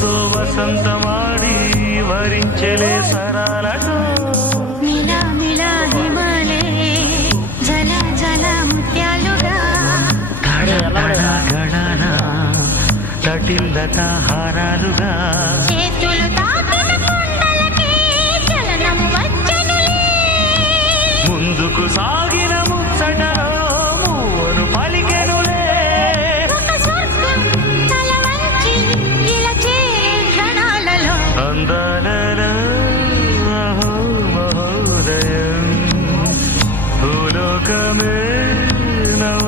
వలపుతో వసంతమాడి వరించెలే సరాలతో మిలా మిలా హిమాలే జల జల ముత్యాలుగా గడాన తటిల్లత హారాలుగా చేతులు తాకిన కుండలకి చలనం వచ్చెనులే ముందుకు సాగిన ముచ్చటలో మూవను పలికెనులే ఒక స్వర్గం తల వంచి ఇలా చేరే క్షణాలలో అందాలలో అహో మహోదయం భూలోకమే నవ